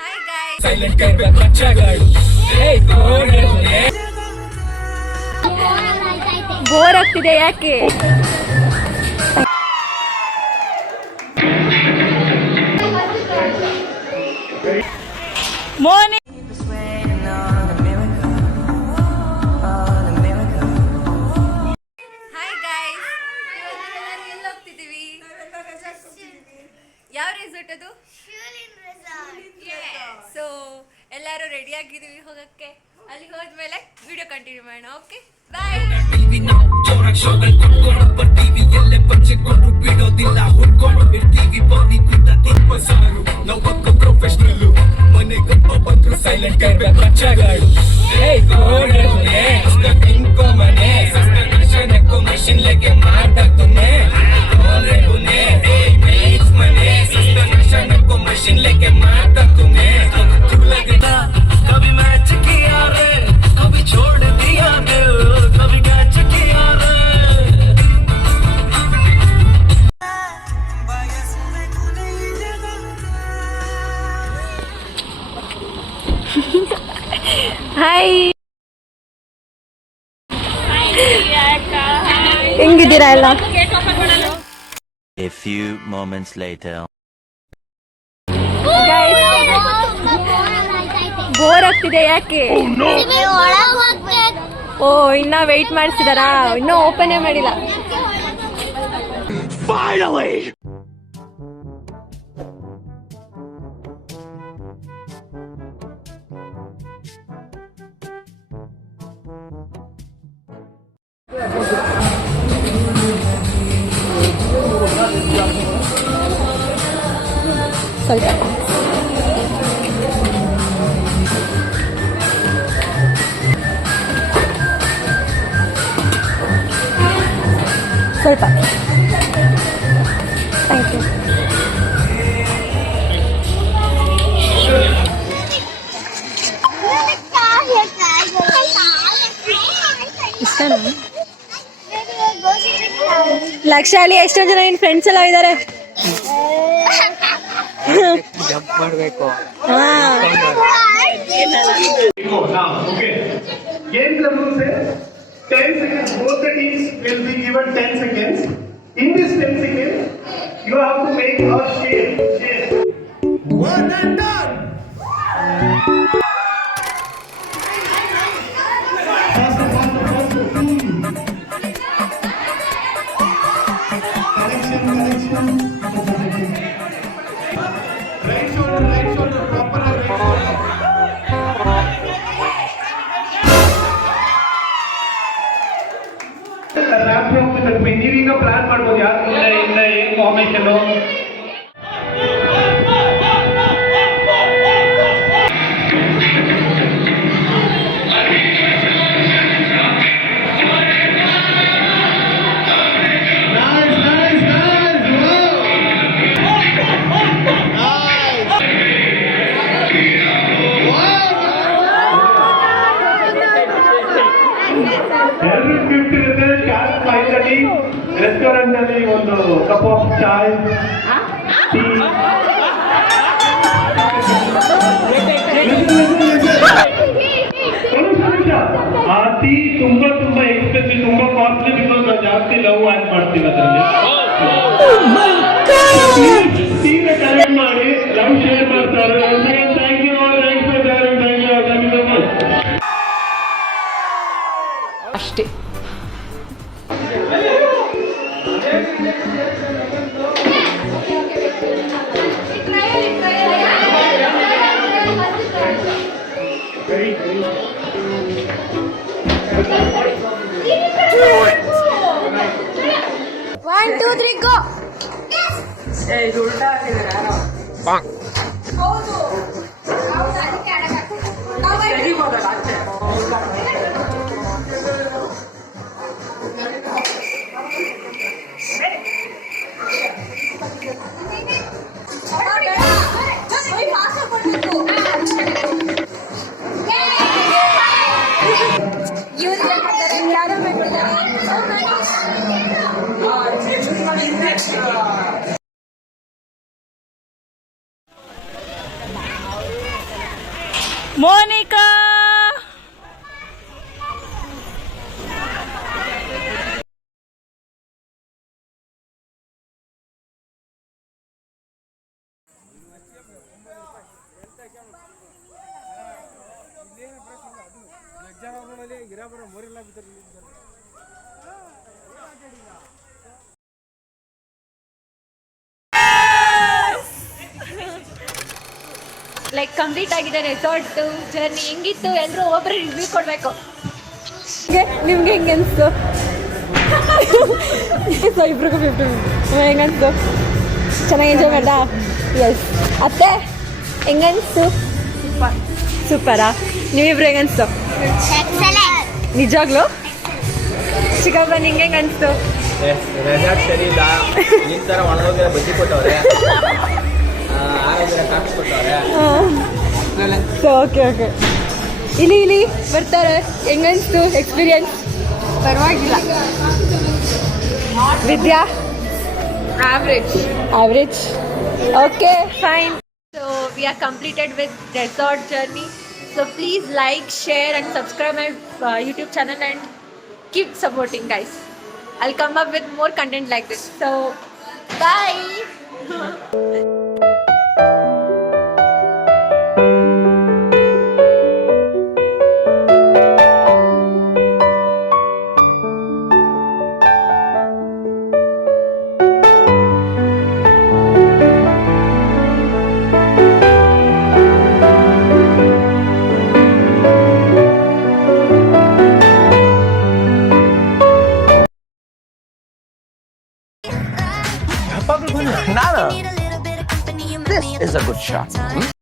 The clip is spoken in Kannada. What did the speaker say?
Hi guys. Silent करके बच्चाಗಳು ಬೋರ್ ಆಗ್ತಿದೆ ಯಾಕೆ? ಮಾರ್ನಿಂಗ್ ಹಾಯ್ ಗೈಸ್, ಎಲ್ಲರೂ ಎಲ್ಲಿ ಹೋಗ್ತಿದ್ದೀವಿ? ಯಾವ ರೆಸಾರ್ಟ್ ಅದು? ಸೊ ಎಲ್ಲರೂ ರೆಡಿ ಆಗಿದ್ದೀವಿ ಹೋಗಕ್ಕೆ. ಅಲ್ಲಿ ಹೋದ್ಮೇಲೆ ವಿಡಿಯೋ ಕಂಟಿನ್ಯೂ ಮಾಡೋಣ. Okay bye. ಜೋರಾಗಿ ಶೋಗಳು ಕೊಟ್ಕೊಂಡು ಬರ್ತೀವಿ, ಎಲ್ಲೇ ಬಚ್ಚಿಕೊಂಡು ಬಿಡೋದಿಲ್ಲ, ಹುಡ್ಕೊಂಡು ಇರ್ತೀವಿ. ಬಾಡಿ ಕೂಡ ಸಾರು ನಾವು ಪಕ್ಕ ಪ್ರೊಫೆಷನಲ್, ಮನೆಗಪ್ಪ ಬಂದ್ರು ಸೈಲೆಂಟ್ ಕೈಬೆ ಬಚ್ಚಾಗಳು ಇಂಕೋ ಮನೆ ಸಸ್ತನಕ್ಕೋ ಮಷಿನ್ ಲೆಗೆ ಮಾಡ್ತಾನೆ ಮನೆ ಸಸ್ತನಕ್ಕೋ ಮಷಿನ್ ಲೆಗೆ ಮಾಡ್ತಾ तुम्हें लगता कभी मैच किया रे कभी छोड़ दिया दिल कभी कैच किया रे ಹಾಯ್, ಹೆಂಗಿದ್ದೀರಾ ಎಲ್ಲ? A few moments later. Bore ಆಗ್ತಿದೆ ಯಾಕೆ? ಓ, ಇನ್ನ ವೆಯ್ಟ್ ಮಾಡಿಸಿದಾರಾ? ಇನ್ನೂ ಓಪನ್ ಮಾಡಿಲ್ಲ. Finally! ಸ್ವಲ್ಪ ಸ್ವಲ್ಪ ಥ್ಯಾಂಕ್ ಯು. ಇಷ್ಟನಾ? ಲಕ್ಷಾಲಿ ಎಷ್ಟೊಂದು ಜನ ನಿನ್ ಫ್ರೆಂಡ್ಸ್ ಎಲ್ಲ ಇದ್ದಾರೆ. ಜಂಪ್ ಮಾಡಬೇಕು. Game the rules is 10 seconds. Both the teams will be given 10 seconds. In this 10 seconds, you have to make a shape. One and done. Faster. Connection. Right shoulder, proper right shoulder. ರ್ಯಾಪ್ ಹೋಗ್ತಿದ್ದ ನೀವೀಗ ಪ್ಲಾನ್ ಮಾಡ್ಬೋದು, ಯಾರು ಇಂದ ಏನ್ ಫಾರ್ಮೇಶನ್. ರೆಸ್ಟೋರೆಂಟ್ ಅಲ್ಲಿ ಒಂದು ಕಪ್ ಆಫ್ ಚಾಯ್, ಟೀ. ಆ ಟೀ ತುಂಬಾ ಎಕ್ಸ್ಪೆನ್ಸಿವ್, ತುಂಬಾ ಕಾಸ್ಟ್ಲಿ, ಬಿಕಾಸ್ ನಾವು ಜಾಸ್ತಿ ಲವ್ ಆಡ್ ಮಾಡ್ತೀವಿ ಅದರಲ್ಲಿ. ಟೀನ ಕಲೆಕ್ಟ್ ಮಾಡಿ ಲವ್ ಶೇರ್ ಮಾಡ್ತಾರೆ. Thank you so much. ಅಷ್ಟೇ. One, two, three, go. ಇದು ಉಲ್ಟಾ ಹಾಕಿದ್ರೆ ಹೌದು, ತೆಗಿಬೋದಲ್ಲ ಆಚೆ. ಮೋನಿಕಾ ಲೈಕ್ ಕಂಪ್ಲೀಟ್ ಆಗಿದೆ ರೆಸಾರ್ಟ್ ಜರ್ನಿ ಹೆಂಗಿತ್ತು ಎಲ್ಲರೂ ಒಬ್ಬರು ರಿವ್ಯೂ ಕೊಡಬೇಕು. ನಿಮ್ಗೆ ಹೆಂಗೆ ಅನಿಸ್ತು? ಸೊ ಇಬ್ರಿಗೂ 50 ಹೆಂಗನ್ಸ್ತು? ಚೆನ್ನಾಗಿ ಎಂಜಾಯ್ ಮಾಡ್ದಾ? ಎಸ್. ಅತ್ತೆ ಹೆಂಗನ್ಸ್ತು? ಸೂಪರಾ? ನೀವಿಬ್ರು ಹೆಂಗನ್ಸ್ತು? ನಿಜವಾಗ್ಲು? ಚಿಕ್ಕಪ್ಪ ನಿಂಗೆ ಹೆಂಗೆ ಅನಿಸ್ತು? ರೆಸಾರ್ಟ್ ಸರಿ ಇಲ್ಲ. ನಿನ್ ತರ ಒಣಗೋಗಿರೋ ಬಜ್ಜಿ ಕೊಟ್ಟವ್ರೆ, ಆರೋಗ್ಯ ಕಾಫಿ ಕೊಟ್ಟವ್ರೆ. ಸೊ ಓಕೆ ಇಲ್ಲಿ ಬರ್ತಾರೆ. ಹೆಂಗನ್ಸ್ತು ಎಕ್ಸ್ಪೀರಿಯನ್ಸ್? ಪರವಾಗಿಲ್ಲ. Vidya? Average. Okay fine. So we are completed with resort journey. So please like, share and subscribe my YouTube channel and keep supporting guys. I'll come up with more content like this. So bye. This is a good shot.